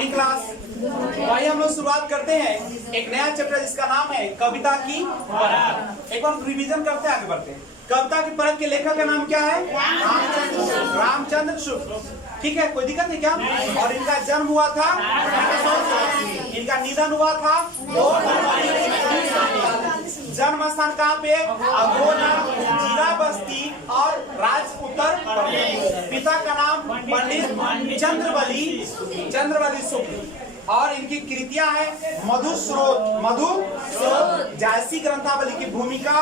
Morning class. तो आइए हम लोग शुरुआत करते हैं एक नया चैप्टर जिसका नाम है कविता की परख। एक बार रिवीजन करते हैं, आगे बढ़ते हैं। कविता की परख के लेखक का नाम क्या है? रामचंद्र शुक्ल। ठीक है, कोई दिक्कत नहीं क्या? और इनका जन्म हुआ था, इनका निधन हुआ था 2 फरवरी। जन्म स्थान कहाँ पे? अगोना, जिला बस्ती और राज्य उत्तर प्रदेश। पिता का नाम पंडित चंद्रवली शुक्ल। और इनकी कृतियां है मधुस्रोत, जायसी ग्रंथावली की भूमिका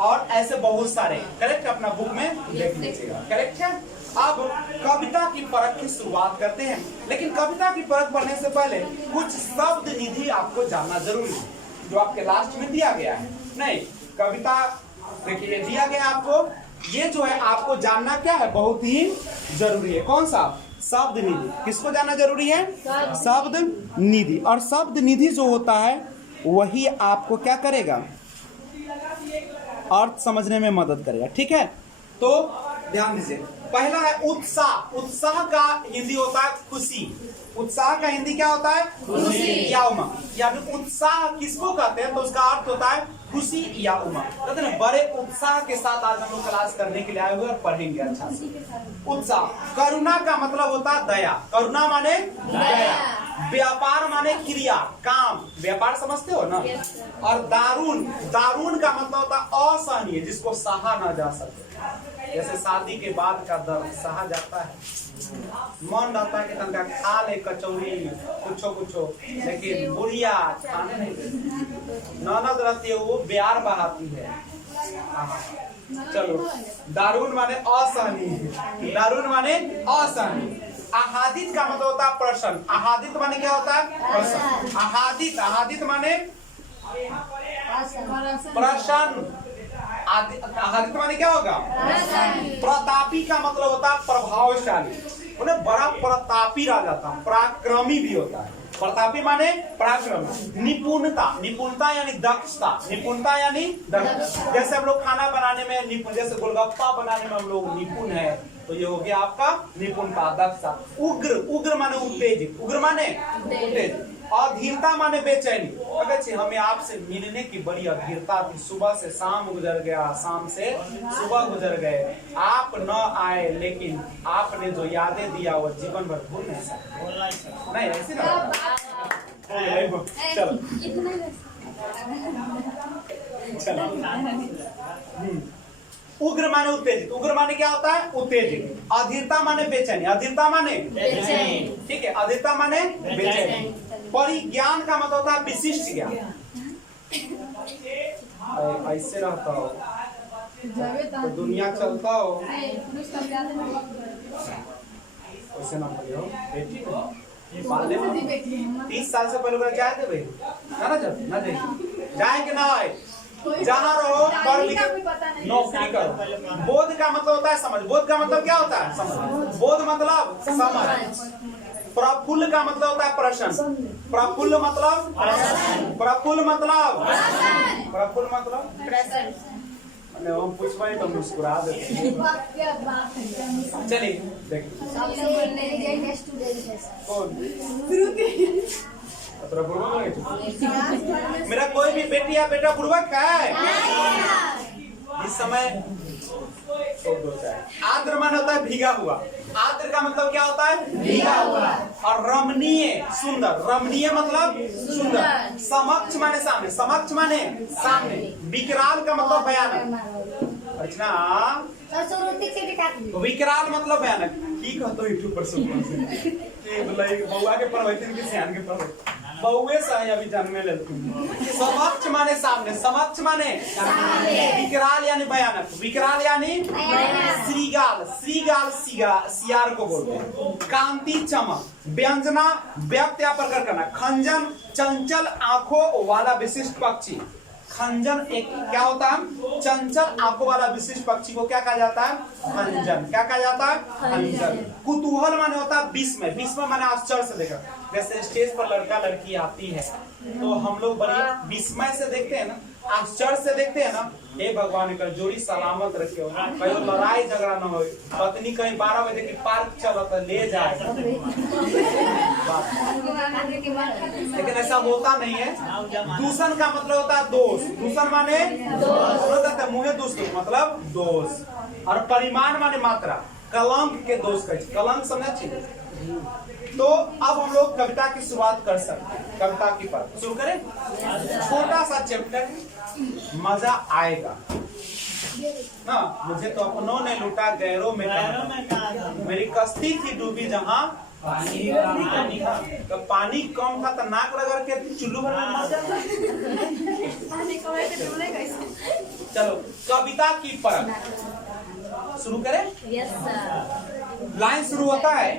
और ऐसे बहुत सारे। करेक्ट, अपना बुक में देख लीजिएगा। करेक्ट है। अब कविता की परख की शुरुआत करते हैं, लेकिन कविता की परख पढ़ने से पहले कुछ शब्द निधि आपको जानना जरूरी है, जो आपके लास्ट में दिया गया है। नहीं, कविता देखिए दिया गया आपको, ये जो है आपको जानना क्या है, बहुत ही जरूरी है। कौन सा? शब्द निधि। किसको जानना जरूरी है? शब्द निधि। और शब्द निधि जो होता है वही आपको क्या करेगा? अर्थ समझने में मदद करेगा। ठीक है, तो ध्यान दीजिए। पहला है उत्साह। उत्साह का हिंदी होता है खुशी। उत्साह का हिंदी क्या होता है? खुशी या उमंग। यानी उत्साह किसको कहते हैं? तो उसका अर्थ होता है खुशी या उमंग। कहते हैं बड़े उत्साह के साथ आज हम लोग क्लास करने के लिए आए हुए और पढ़ेंगे अच्छा से। उत्साह। करुणा का मतलब होता है दया। करुणा माने दया। व्यापार माने क्रिया, काम। व्यापार समझते हो ना? और दारुण का मतलब होता है असहनीय, जिसको सहा ना जा सके। जैसे शादी के बाद का दर्द सहा जाता है, मन रहता है कि तनका खा ले कचौरी कुछो, लेकिन बुढ़िया खाने नहीं देती। ननद रहती है वो प्यार बहाती है। चलो, दारुण माने असहनीय। दारुण माने असहनीय। आहादित का मतलब होता है प्रसन्न। आहादित माने क्या होता है? प्रसन्न। आहादित माने प्रसन्न। आहादित माने क्या होगा? प्रतापी का मतलब होता है प्रभावशाली। उन्हें बड़ा प्रतापी राजा था। पराक्रमी भी होता है। प्रतापी माने पराक्रमी। निपुणता यानी दक्षता। जैसे हम लोग खाना बनाने में निपुण, जैसे गोलगप्पा बनाने में हम लोग निपुण है, तो ये हो गया आपका निपुणता, दक्षता। उग्र माने उत्तेजित। उग्र माने उत्तेजित। अधीरता माने बेचैनी। अगर हमें आपसे मिलने की बड़ी अधीरता थी, सुबह से शाम गुजर गया, शाम से सुबह गुजर गए, आप न आए, लेकिन आपने जो यादें दिया वो जीवन भर भूल नहीं सकते। नहीं ऐसी ना। चलो। उग्र माने उत्तेजित। उग्र माने क्या होता है? उत्तेजित। अधीरता माने बेचैनी। अधीरता माने बेचैनी। ठीक है, अधीरता माने बेचैनी। परिज्ञान का मतलब होता है विशिष्ट ज्ञान। ऐसे रहता हो तो दुनिया चलता हो, ऐसे ना बोलियो। बेटी 30 साल से पहले जाए थे भाई ना, जब ना जाए कि ना आए, जहाँ रहो नौकरी करो। बोध का मतलब होता है समझ। बोध का मतलब क्या होता है? समझ। बोध मतलब समझ। प्रफुल्ल का मतलब होता है प्रसन्न। प्रफुल्ल मतलब हम पूछ पाए तो मुस्कुरा देते। चलिए देखिए मेरा कोई भी बेटी या बेटा बुर्बक है इस समय? आर्द्र मान होता है भीगा हुआ। आर्द्र का मतलब क्या होता है? भीगा हुआ। और रमणीय सुंदर। रमणीय मतलब सुंदर। समक्ष माने सामने। समक्ष माने सामने। विकराल का मतलब भयानक। अच्छा, विकराल मतलब भयानक। की कहतो यूट्यूब पर सुन बउआ के पढ़वैतिन के सियान के पढ़वैतिन बउए से अभी जन्मे ले। समक्ष माने सामने। समक्ष माने विकराल यानी भयानक। विकराल यानी श्रीगाल। सियार को बोलते हैं। कांति चमक। व्यंजना व्यक्त या प्रकट करना। खंजन चंचल आंखों वाला विशिष्ट पक्षी। खंजन एक क्या होता है? चंचल आंखों वाला विशिष्ट पक्षी को क्या कहा जाता है? खंजन। क्या कहा जाता है? खंजन। कुतूहल माने होता है विस्मय। विस्मय माने आश्चर्य से देखा। जैसे स्टेज पर लड़का लड़की आती है तो हम लोग बड़ी विस्मय से देखते हैं ना, आश्चर्य से देखते हैं ना। हे भगवान का जोड़ी सलामत रखे, कहीं लड़ाई झगड़ा न हो, पत्नी कहीं 12 बजे की पार्क चलत ले जाए। लेकिन ऐसा होता नहीं है। दूषण का मतलब होता है दोष। दूषण माने मुँहे दोष मतलब दोष, और परिमाण माने मात्रा। कलंक के दोष कहे, कलंक समझ चाहिए। तो अब हम लोग कविता की शुरुआत कर सकते हैं। कविता की पर शुरू करें। छोटा सा चैप्टर, मजा आएगा ना। मुझे तो अपनों ने लूटा, गैरों में मेरी कश्ती थी डूबी जहाँ तो पानी कम था तो नाक लगा के चुल्लू भर में मर जाता। चलो कविता की परख शुरू करें। लाइन शुरू होता है,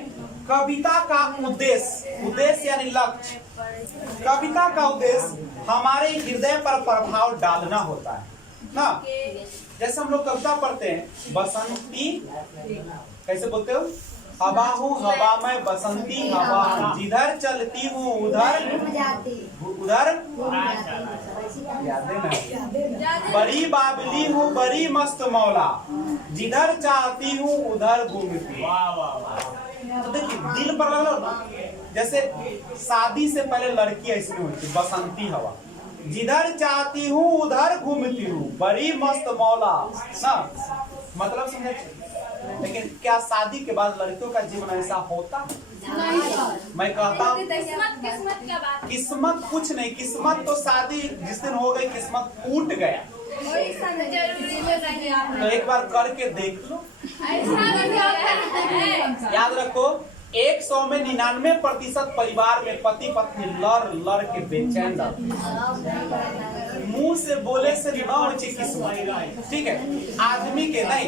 कविता का उद्देश्य। उद्देश्य यानी लक्ष्य। कविता का उद्देश्य हमारे हृदय पर प्रभाव डालना होता है ना। जैसे हम लोग कविता पढ़ते हैं, बसंती कैसे बोलते हो? हवा हूँ हवा में बसंती हवा हूँ, जिधर चलती हूँ उधर यादें नहीं। बड़ी बाबली हूँ बड़ी मस्त मौला, जिधर चाहती हूँ उधर घूमती। तो देखिए दिल पर लग ना, जैसे शादी से पहले लड़की ऐसी होती, बसंती हवा, जिधर चाहती हूँ उधर घूमती हूँ, बड़ी मस्त मौला ना, मतलब समझे। लेकिन क्या शादी के बाद लड़कियों का जीवन ऐसा होता? मैं कहता हूँ किस्मत कुछ नहीं। किस्मत तो शादी जिस दिन हो गई किस्मत टूट गया। तो एक बार करके देख लो। याद रखो 100 में 99% परिवार में पति पत्नी लड़ के बेचैन रहते। मुंह से बोले से न हो किस्मत, ठीक है, आदमी के नहीं।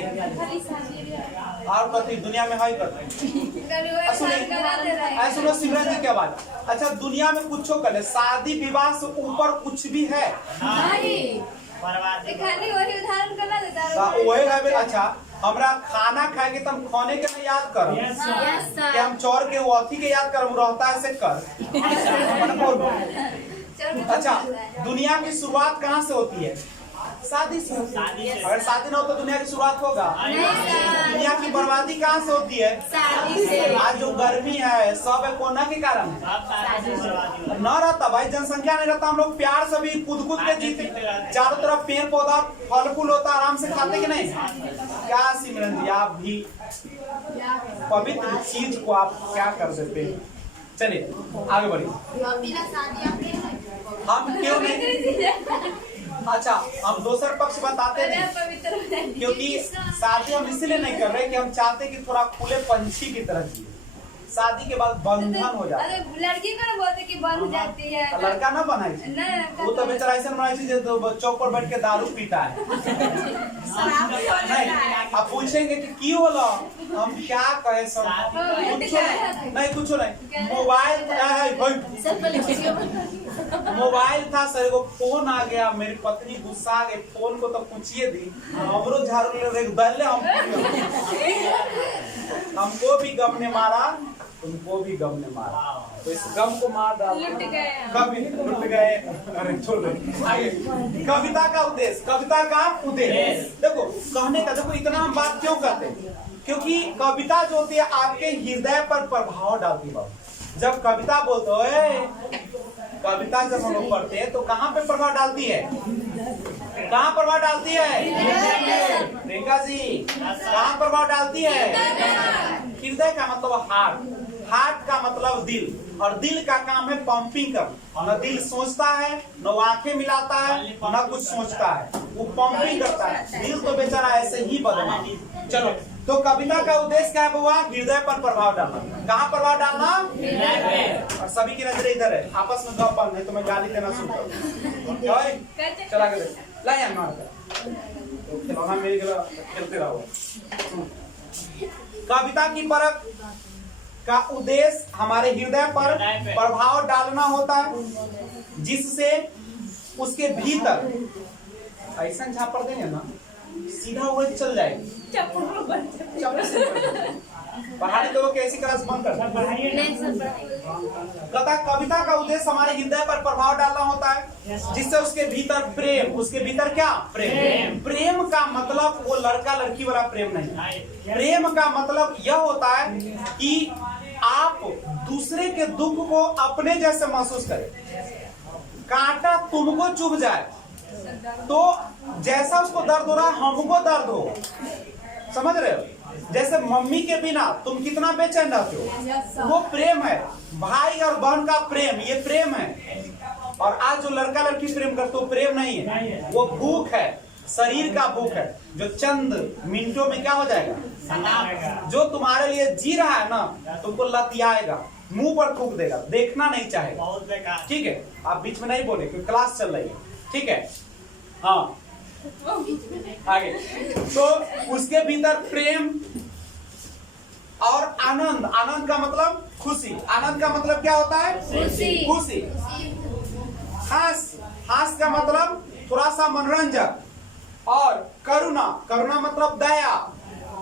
और पति दुनिया में है करते। सुनो सिमरन जी क्या बात। अच्छा दुनिया में कुछ कर ले, शादी विवाह से ऊपर कुछ भी है? वही है। अच्छा हमरा खाना खाएंगे तो हम खाने के नहीं याद करो कि हम चौर के अथी के याद कर रहता है से कर। अच्छा दुनिया की शुरुआत कहाँ से होती है? शादी से। अगर शादी ना हो तो दुनिया की शुरुआत होगा? दुनिया की बर्बादी कहाँ से होती है? शादी से। आज जो गर्मी है सब है कोरोना के कारण है। न रहता भाई, जनसंख्या नहीं रहता, हम लोग प्यार से भी कूद के जीते। चारों तरफ पेड़ पौधा फल फूल होता, आराम से खाते कि नहीं? क्या सिमरन जी आप भी पवित्र चीज को आप क्या कर देते हैं? चलिए आगे बढ़िए। हम क्यों नहीं? अच्छा हम दूसरा पक्ष बताते नहीं, क्योंकि शादी हम इसलिए नहीं कर रहे कि हम चाहते कि थोड़ा खुले पंछी की तरह जिए। शादी के बाद बंधन हो जाता है। लड़की को ना बोलते कि बंध जाती है, लड़का ना बनाई, वो तो बेचारा ऐसा बनाई जो चौक पर बैठ के दारू पीता है। नहीं आप पूछेंगे कि क्यों होला, हम क्या कहे सब कुछ नहीं। मोबाइल था सर, वो फोन आ गया, मेरी पत्नी गुस्सा आ गई, फोन को तो पूछिए दी, हमरो झाड़ू ले हमको भी गम ने मारा, तुमको भी गम ने मारा, तो इस गम को मार डाल कभी लुट गए। अरे छोड़ो आगे। कविता का उद्देश्य, कविता का उद्देश्य देखो कहने का, देखो इतना हम बात क्यों करते हैं? क्योंकि कविता जो होती है आपके हृदय पर प्रभाव डालती है। जब कविता बोलते हो, कविता जब हम लोग पढ़ते हैं तो कहाँ पे प्रभाव डालती है? कहाँ प्रभाव डालती है? प्रियंका जी कहाँ प्रभाव डालती है? हृदय का मतलब हार्ट का मतलब दिल, और दिल का काम है पंपिंग करना। न दिल सोचता है, न आंखें मिलाता है, न कुछ सोचता है, वो पंपिंग करता है। दिल तो बेचारा ऐसे ही बदला। चलो तो कविता का उद्देश्य क्या है बुआ? हृदय पर प्रभाव डालना। कहाँ प्रभाव डालना? और सभी की नजरें इधर है, आपस में गप बंद है तो मैं गाली देना शुरू करूँ। चला के लाया मार खिलौना मेरे खेलते रहो। कविता की परख का उद्देश्य हमारे हृदय पर प्रभाव डालना होता है, जिससे उसके भीतर ऐसा झापड़ देंगे ना सीधा वो चल जाएगी। पढ़ाने तो कैसी क्लास बंद कर। कविता का उद्देश्य हमारे हृदय पर प्रभाव डालना होता है, जिससे उसके भीतर प्रेम, उसके भीतर क्या? प्रेम। प्रेम का मतलब वो लड़का लड़की वाला प्रेम नहीं। प्रेम का मतलब यह होता है कि आप दूसरे के दुख को अपने जैसे महसूस करें। कांटा तुमको चुभ जाए तो जैसा उसको दर्द हो रहा है हमको दर्द हो, समझ रहे हो? जैसे मम्मी के बिना तुम कितना बेचैन रहते हो, वो प्रेम है। भाई और बहन का प्रेम, ये प्रेम है। और आज जो लड़का लड़की प्रेम करते हो, प्रेम नहीं है, वो भूख है, शरीर का भूख है, जो चंद मिनटों में क्या हो जाएगा। जो तुम्हारे लिए जी रहा है ना, तुमको लतियाएगा, मुंह पर थूक देगा, देखना नहीं चाहेगा। ठीक है, आप बीच में नहीं बोले क्योंकि क्लास चल रही है। ठीक है, हाँ आगे। तो उसके भीतर प्रेम और आनंद। आनंद का मतलब खुशी। आनंद का मतलब क्या होता है? खुशी। खुशी। हास का मतलब थोड़ा सा मनोरंजन। और करुणा, करुणा मतलब दया।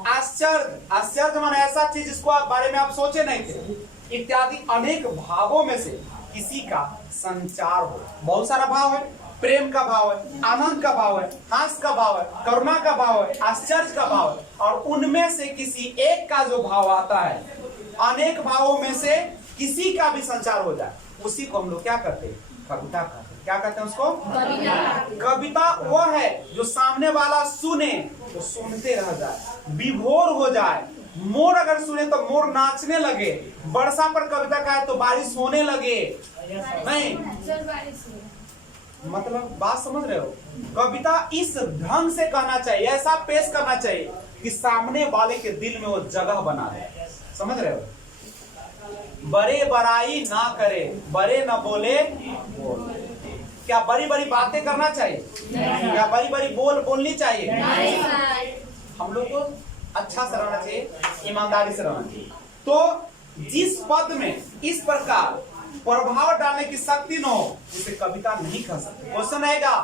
आश्चर्य, आश्चर्य माने ऐसा चीज जिसको आप बारे में आप सोचे नहीं थे। इत्यादि अनेक भावों में से किसी का संचार हो। बहुत सारा भाव है, प्रेम का भाव है, आनंद का भाव है, हास का भाव है, करुणा का भाव है, आश्चर्य का भाव है। और उनमें से किसी एक का जो भाव आता है, अनेक भावों में से किसी का भी संचार हो जाए, उसी को हम लोग क्या करते हैं? कविता कहते हैं। क्या कहते हैं उसको? कविता वो है जो सामने वाला सुने तो सुनते रह जाए, विभोर हो जाए। मोर अगर सुने तो मोर नाचने लगे। वर्षा पर कविता का है तो बारिश होने लगे। नहीं, मतलब बात समझ रहे हो? कविता इस ढंग से कहना चाहिए, ऐसा पेश करना चाहिए कि सामने वाले के दिल में वो जगह बना दे। समझ रहे हो? बड़े बड़ाई ना करे, बड़े न बोले। क्या बड़ी बड़ी बातें करना चाहिए? क्या बड़ी बड़ी बोलनी चाहिए? हम लोग को अच्छा से रहना चाहिए, ईमानदारी से रहना चाहिए। तो जिस पद में इस प्रकार प्रभाव डालने की शक्ति न हो, उसे कविता नहीं कह सकते। क्वेश्चन आएगा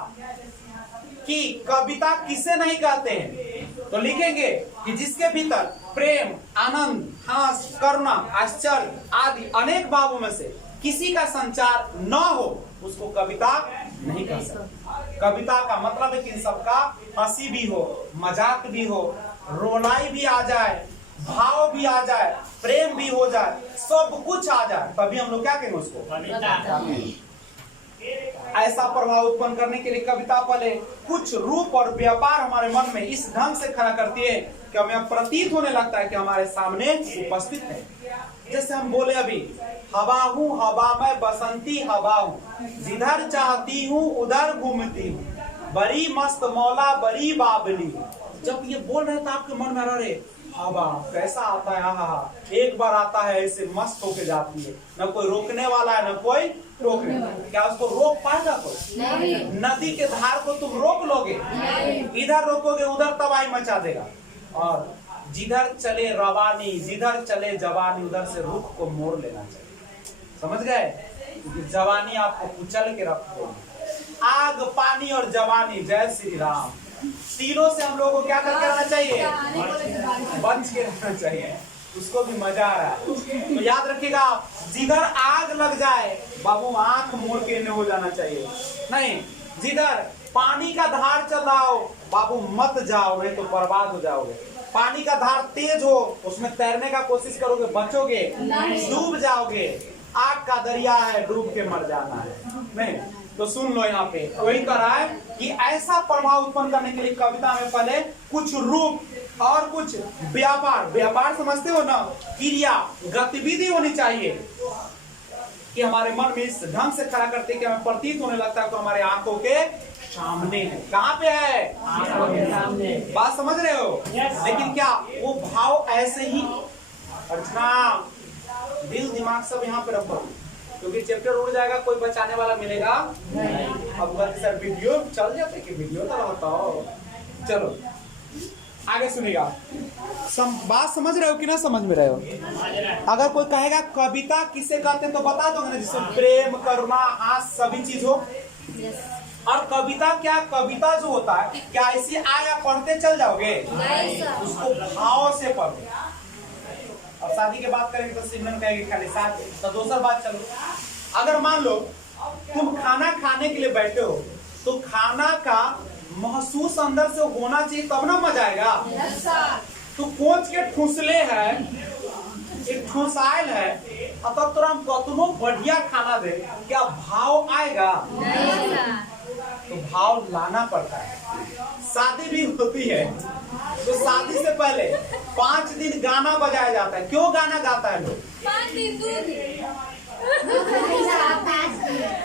कि कविता किसे नहीं कहते हैं, तो लिखेंगे कि जिसके भीतर प्रेम, आनंद, हास, करुणा, आश्चर्य आदि अनेक भावों में से किसी का संचार न हो, उसको कविता नहीं कह सकते। कविता का मतलब है कि इन सबका हंसी भी हो, मजाक भी हो, रोलाई भी आ जाए, भाव भी आ जाए, प्रेम भी हो जाए, सब कुछ आ जाए, तभी हम लोग क्या कहेंगे उसको? ऐसा प्रभाव उत्पन्न करने के लिए कविता पहले कुछ रूप और व्यापार हमारे मन में इस ढंग से खड़ा करती है कि हमें प्रतीत होने लगता है कि हमारे सामने उपस्थित है। जैसे हम बोले अभी, हवा हूँ हवा में बसंती हवा हूँ, जिधर चाहती हूँ उधर घूमती हूँ, बड़ी मस्त मौला बड़ी बाबली। जब ये बोल रहे थे आपके मन में, अरे हवा कैसा आता है, हाँ, एक बार आता है ऐसे मस्त होके जाती है, न कोई रोकने वाला है न कोई रोकने वाला। क्या उसको रोक पाएगा कोई? नदी के धार को तुम रोक लोगे? इधर रोकोगे उधर तबाही मचा देगा। और जिधर चले रवानी, जिधर चले जवानी, उधर से रुख को मोड़ लेना चाहिए। समझ गए? क्योंकि जवानी आपको कुचल के रख देगी। आग, पानी और जवानी, जय श्री राम, तीनों से हम लोगों को क्या करके रहना चाहिए? बच के रहना चाहिए। उसको भी मजा आ रहा है तो याद रखिएगा, जिधर आग लग जाए बाबू आंख मोड़ के इन्हें हो जाना चाहिए। नहीं, जिधर पानी का धार चल रहा हो बाबू मत जाओ, नहीं तो बर्बाद हो जाओगे। पानी का धार तेज हो, उसमें तैरने का कोशिश करोगे, बचोगे, डूब जाओगे। आग का दरिया है, डूब के मर जाना है। नहीं तो सुन लो, यहाँ पे वही कह रहा है कि ऐसा प्रभाव उत्पन्न करने के लिए कविता में पहले कुछ रूप और कुछ व्यापार, व्यापार समझते हो ना, क्रिया, गतिविधि होनी चाहिए कि हमारे मन में इस ढंग से खड़ा करते कि हमें प्रतीत होने लगता है तो हमारे आंखों के सामने है। कहाँ पे है? आंखों के सामने। बात समझ रहे हो? लेकिन क्या वो भाव ऐसे ही? अर्चना, दिल दिमाग सब यहाँ पे रखो, क्योंकि चैप्टर उड़ जाएगा, कोई बचाने वाला मिलेगा नहीं। अब गलती सर वीडियो चल जाते कि वीडियो तो रहता हो। चलो आगे सुनिएगा। बात समझ रहे हो कि ना समझ में रहे हो? अगर कोई कहेगा कविता किसे कहते हैं तो बता दोगे ना, जिसमें प्रेम, करुणा, हास सभी चीज हो। और कविता क्या, कविता जो होता है क्या ऐसी आया पढ़ते चल जाओगे? उसको भाव से पढ़ो। अब शादी के बात करेंगे तो सिमरन कहेगी खाली साथ, तो दूसरा बात चलो। अगर मान लो तुम खाना खाने के लिए बैठे हो तो खाना का महसूस अंदर से होना चाहिए, तब ना मजा आएगा। तू कोच के ठूसले है, एक ठोसाइल है और तब तोरा हम कतनो बढ़िया खाना दे, क्या भाव आएगा? तो भाव लाना पड़ता है। शादी भी होती है तो शादी से पहले 5 दिन गाना बजाया जाता है। क्यों गाना गाता है लोग? 5 दिन दूध।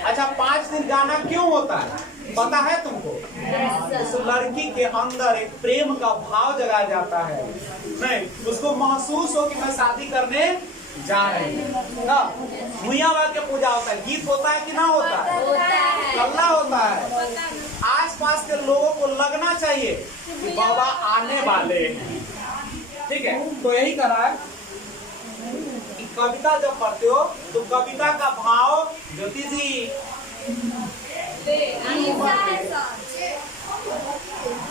अच्छा, 5 दिन गाना क्यों होता है पता है तुमको? उस लड़की के अंदर एक प्रेम का भाव जगाया जाता है, नहीं उसको महसूस हो कि मैं शादी करने जा रही हूँ ना। भुइयां बाबा के पूजा होता है, गीत होता है कि ना होता है? कल्ला होता है। आसपास के लोगों को लगना चाहिए कि बाबा आने वाले हैं। ठीक है, तो यही करा है कि कविता जब पढ़ते हो तो कविता का भाव ज्योति जी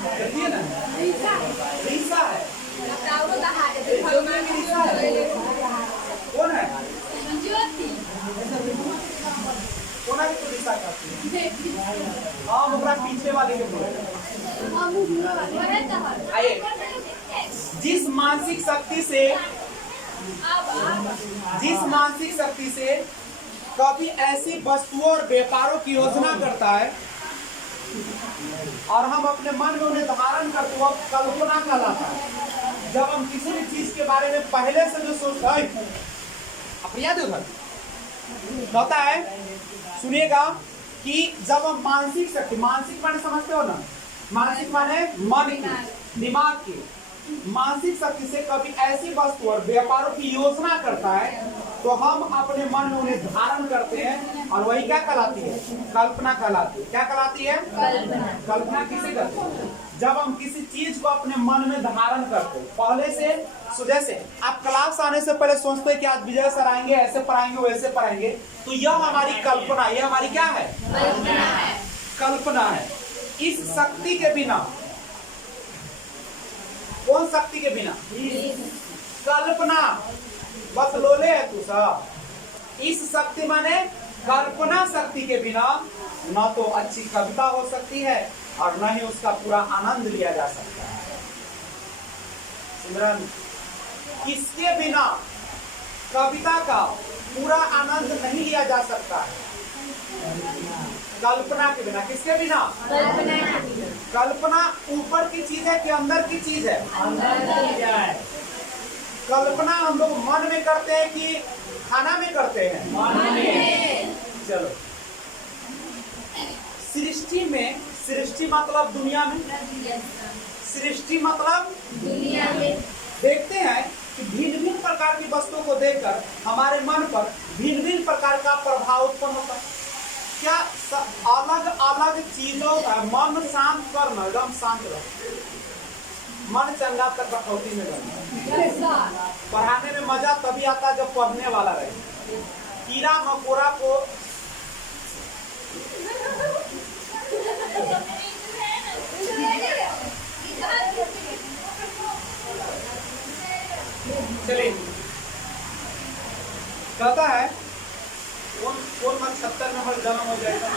देखिए ना, रीसा है। कौन है? कौन है तो रीसा करती है? हाँ, मुकरा पीछे वाले के बोले। आइए, जिस मानसिक शक्ति से कभी ऐसी वस्तुओं और व्यापारों की योजना करता है और हम अपने मन में उन्हें धारण करते वह कल्पना कहलाता है। जब हम किसी भी चीज के बारे में पहले से जो सोचते हैं, आप याद है उधर होता है, सुनिएगा कि जब हम मानसिक माने समझते हो ना, मानसिक माने मन की, दिमाग की, मानसिक शक्ति से कभी ऐसी वस्तु और व्यापारों की योजना करता है तो हम अपने मन में उन्हें धारण करते हैं और वही क्या कहलाती है? कल्पना कहलाती है। क्या कहलाती है? कल्पना किसे करते हैं? जब हम किसी चीज को अपने मन में धारण करते हैं पहले से। जैसे आप क्लास आने से पहले सोचते हैं कि आज विजय सर आएंगे, ऐसे पढ़ाएंगे वैसे पढ़ाएंगे, तो यह हमारी कल्पना, यह हमारी क्या है? कल्पना है। इस शक्ति के बिना, कौन शक्ति के बिना? कल्पना। बस लोले है तू सब। इस शक्ति माने कल्पना शक्ति के बिना न तो अच्छी कविता हो सकती है और न ही उसका पूरा आनंद लिया जा सकता है। सिमरन, इसके बिना कविता का पूरा आनंद नहीं लिया जा सकता है। कल्पना के बिना, किसके बिना? कल्पना ऊपर की चीज है कि अंदर की चीज है? कल्पना हम लोग मन में करते हैं कि खाना में करते हैं? मन में। चलो, सृष्टि मतलब दुनिया में, सृष्टि मतलब दुनिया में। देखते हैं कि भिन्न भिन्न प्रकार की वस्तुओं को देखकर हमारे मन पर भिन्न भिन्न प्रकार का प्रभाव उत्पन्न होता है। क्या अलग अलग चीजों का मन शांत करना, एकदम शांत रहो, मन चंगा तक कटौती में रहना। पढ़ाने में मजा तभी आता है जब पढ़ने वाला रहे। कीड़ा मकोड़ा को चलिए, कहता है कौन 76 नंबर जन्म हो जाएगा।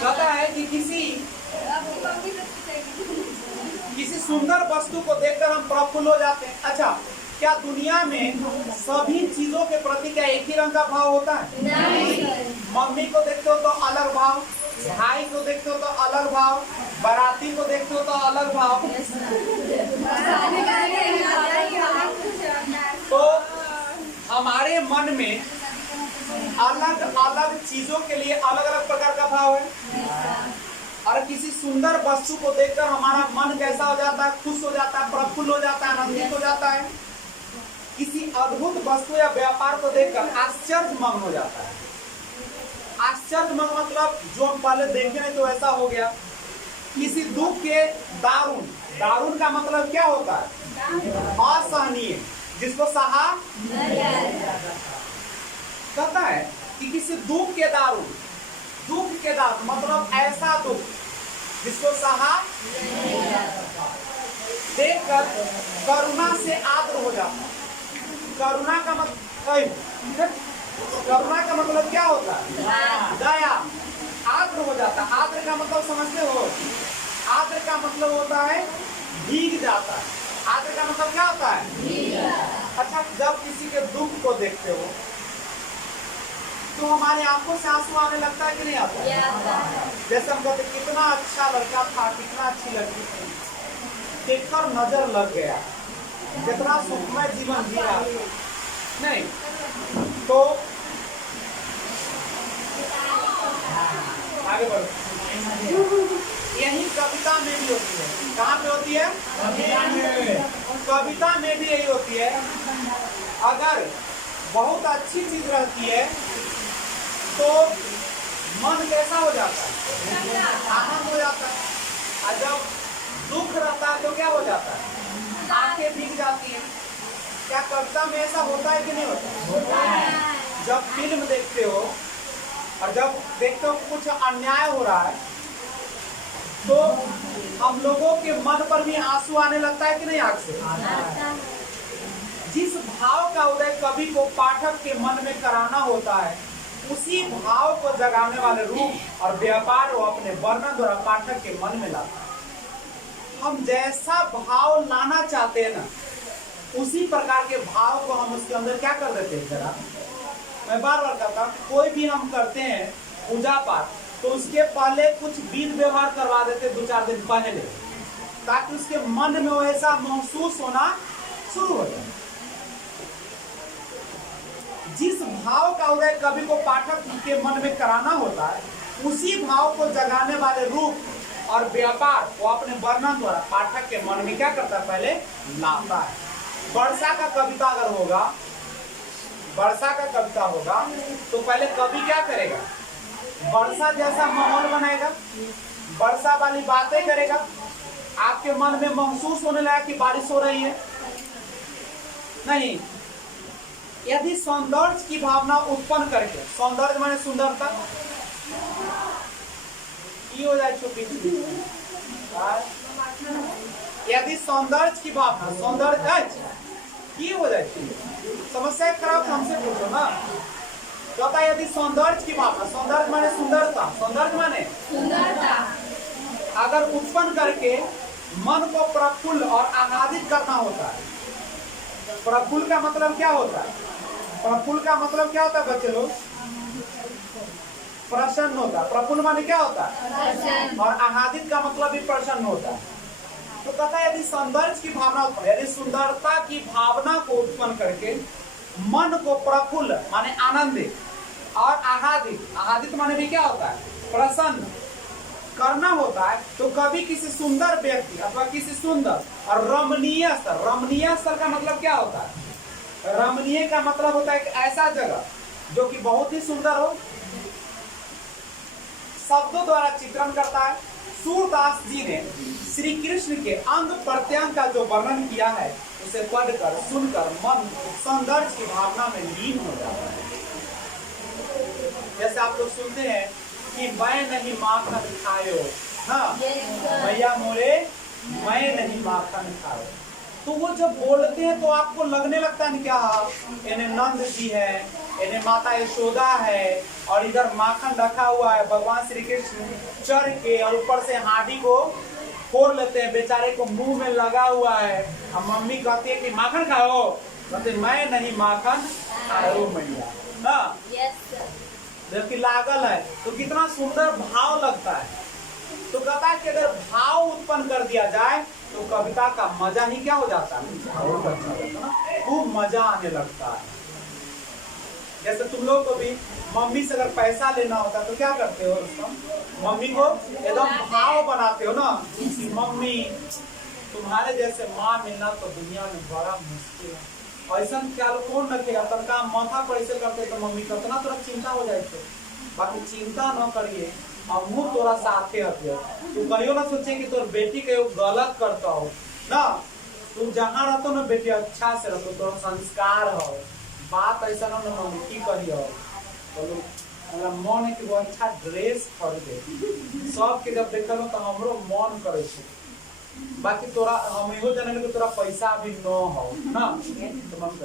कहता है कि किसी सुंदर वस्तु को देखकर हम प्रफुल्ल हो जाते हैं। अच्छा, क्या दुनिया में सभी चीजों के प्रति क्या एक ही रंग का भाव होता है? नहीं। मम्मी को देखते हो तो अलग भाव, भाई को देखते हो तो अलग भाव, बाराती को देखते हो तो अलग भाव। तो हमारे मन में अलग अलग चीजों के लिए अलग अलग प्रकार का भाव है। और किसी सुंदर वस्तु को देखकर हमारा मन कैसा हो जाता है? खुश हो जाता है, प्रफुल्ल हो जाता है, आनंदित हो जाता है। किसी अद्भुत वस्तु या व्यापार को देखकर आश्चर्यमग्न हो जाता है। आश्चर्यमग्न मतलब जो हम पहले देखे नहीं तो ऐसा हो गया। किसी दुख के दारुण, दारुण का मतलब क्या होता है? असहनीय, जिसको सहा। कहता है कि किसी दुख के दारुण, दुख के दारुण मतलब ऐसा दुख जिसको सहा देखकर करुणा से आद्र हो जाता है। करुणा का मतलब क्या होता है? दया। आद्र हो जाता है। आद्र का मतलब समझते हो? आद्र का मतलब होता है भीग जाता है। आदर का मतलब क्या होता है? अच्छा, जब किसी के दुख को देखते हो तो हमारी आंखों से आंसू आने लगता है कि नहीं आता है? जैसे हम कहते कितना अच्छा लड़का था, कितना अच्छी लड़की थी, देखकर नजर लग गया, कितना सुखमय जीवन जिया। नहीं तो आगे बढ़ो। यही कविता में भी होती है। कहाँ पे होती है? कविता में भी यही होती है। अगर बहुत अच्छी चीज रहती है तो मन कैसा हो जाता है? आनंद हो जाता है। और जब दुख रहता है तो क्या हो जाता है? आंखें भीग जाती है। क्या कविता में ऐसा होता है कि नहीं होता? जब फिल्म देखते हो और जब देखते हो कुछ अन्याय हो रहा है तो हम लोगों के मन पर भी आंसू आने लगता है कि नहीं? आंख से जिस भाव का उदय कवि को पाठक के मन में कराना होता है, उसी भाव को जगाने वाले रूप और व्यापार वो अपने वर्णन द्वारा पाठक के मन में लाता है। हम जैसा भाव लाना चाहते हैं ना, उसी प्रकार के भाव को हम उसके अंदर क्या कर देते हैं। जरा मैं बार बार कहता हूँ, कोई भी हम करते हैं पूजा पाठ तो उसके पहले कुछ विधि व्यवहार करवा देते 2-4 दिन पहले, ताकि उसके मन में वैसा महसूस होना शुरू हो जाए। जिस भाव का उदय कवि को पाठक के मन में कराना होता है, उसी भाव को जगाने वाले रूप और व्यापार वो अपने वर्णन द्वारा पाठक के मन में क्या करता है? पहले लाता है। वर्षा का कविता अगर होगा, वर्षा का कविता होगा तो पहले कवि क्या करेगा? वर्षा जैसा माहौल बनाएगा, वर्षा वाली बातें करेगा, आपके मन में महसूस होने लगा कि बारिश हो रही है। नहीं, यदि सौंदर्य की भावना उत्पन्न करके, सौंदर्य माने सुंदरता, की हो जाए छुपी, यदि सौंदर्य की भावना, सौंदर्य की हो जाए, समस्या खराब हमसे पूछो ना। कहता यदि सौंदर्य की भावना, सौंदर्य माने सुंदरता, सौंदर्य माने सुंदरता, अगर उत्पन्न करके मन को प्रफुल्ल और आह्लादित करना होता है। प्रफुल्ल का मतलब क्या होता है? प्रफुल्ल का मतलब क्या होता है बच्चे लोग? प्रसन्न होता है। प्रफुल्ल माने क्या होता है? और आह्लादित का मतलब भी प्रसन्न होता है। तो कहता है यदि सौंदर्य की भावना उत्पन्न, यदि सुंदरता की भावना को उत्पन्न करके मन को प्रफुल्ल माने आनंदित और आह्लादित, आह्लादित माने भी क्या होता है? प्रसन्न करना होता है, तो कभी किसी सुंदर व्यक्ति अथवा किसी सुंदर और रमणीय स्थल, रमणीय स्थल का मतलब क्या होता है? रमणीय का मतलब होता है कि ऐसा जगह जो कि बहुत ही सुंदर हो, शब्दों द्वारा चित्रण करता है। सूरदास जी ने श्री कृष्ण के अंग प्रत्यंग का जो वर्णन किया है, उसे पढ़कर सुनकर मन सौंदर्य की भावना में लीन हो जाता है। जैसे आप लोग सुनते हैं कि मैं नहीं माखन खायो, हाँ भैया मोरे मैं नहीं माखन खायो, तो वो जब बोलते हैं तो आपको लगने लगता है क्या, इन्हें नंद जी है, इन्हें माता यशोदा है, और इधर माखन रखा हुआ है, भगवान श्री कृष्ण चढ़ के और ऊपर से हांडी को फोड़ लेते हैं, बेचारे को मुंह में लगा हुआ है। अब मम्मी कहती है कि माखन खाओ, कहते मैं नहीं माखन खाओ मैया, हाँ जबकि लागल है, तो कितना सुंदर भाव लगता है। तो कहता है कि अगर भाव उत्पन्न कर दिया जाए तो कविता का मजा ही क्या हो जाता है? बहुत अच्छा लगता है ना, खूब मजा आने लगता है। जैसे तुम लोग को भी मम्मी से अगर पैसा लेना होता है तो क्या करते हो? मम्मी को एकदम भाव बनाते हो ना कि मम्मी तुम्हारे जैसे माँ मिलना तो दुनिया में बड़ा मुश्किल है। ऐसा ख्याल कौन रखेगा? तब काम माथा पर ऐसे करते तो मम्मी कितना तोरा चिंता हो जाए। बाकी चिंता न करिए, हमहू तोरा साथे हथिया। तू कहियो ना सोचे कि तोर बेटी के गलत करता हो ना, तुम जहाँ रहते ना बेटी अच्छा से रहो, तोरा संस्कार हो, बात ऐसा ना मम्मी की कहियो, बोलो हमरा मन है कि वो अच्छा ड्रेस खरीदे, सबके जब देखल तो हमरो मन करे छे। बाकी तोरा हम इहो जाने कि तोरा पैसा अभी न हो ना, तो हम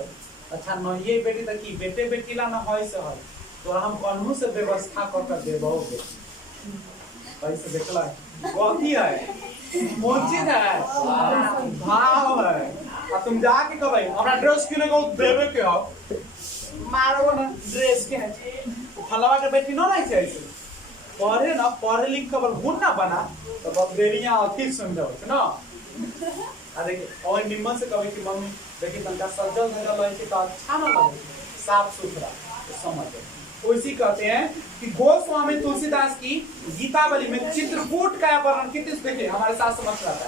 अच्छा न ये बेटी त की बेटे बेटी ला न होय से है, तोरा हम कानून से व्यवस्था कर देबो। पैसे देखला वो अथी है मोचित है भाव है अब तुम जाके कब हमारा ड्रेस किने को देवे के हो मारो ना ड्रेस के फलवा के बेटी ना नहीं चाहिए पढ़े ना पढ़े लिख के गुण ना बना तो बबेरिया अति सुंदर हो ना आ देखिए और निम्न से कभी कि मम्मी देखिए तनका सज्जल धजल रहे तो अच्छा ना लगे साफ सुथरा तो समझ उसी कहते हैं कि गोस्वामी तुलसीदास की गीतावली में चित्रकूट का वर्णन कितने देखिए हमारे साथ समझ रहा था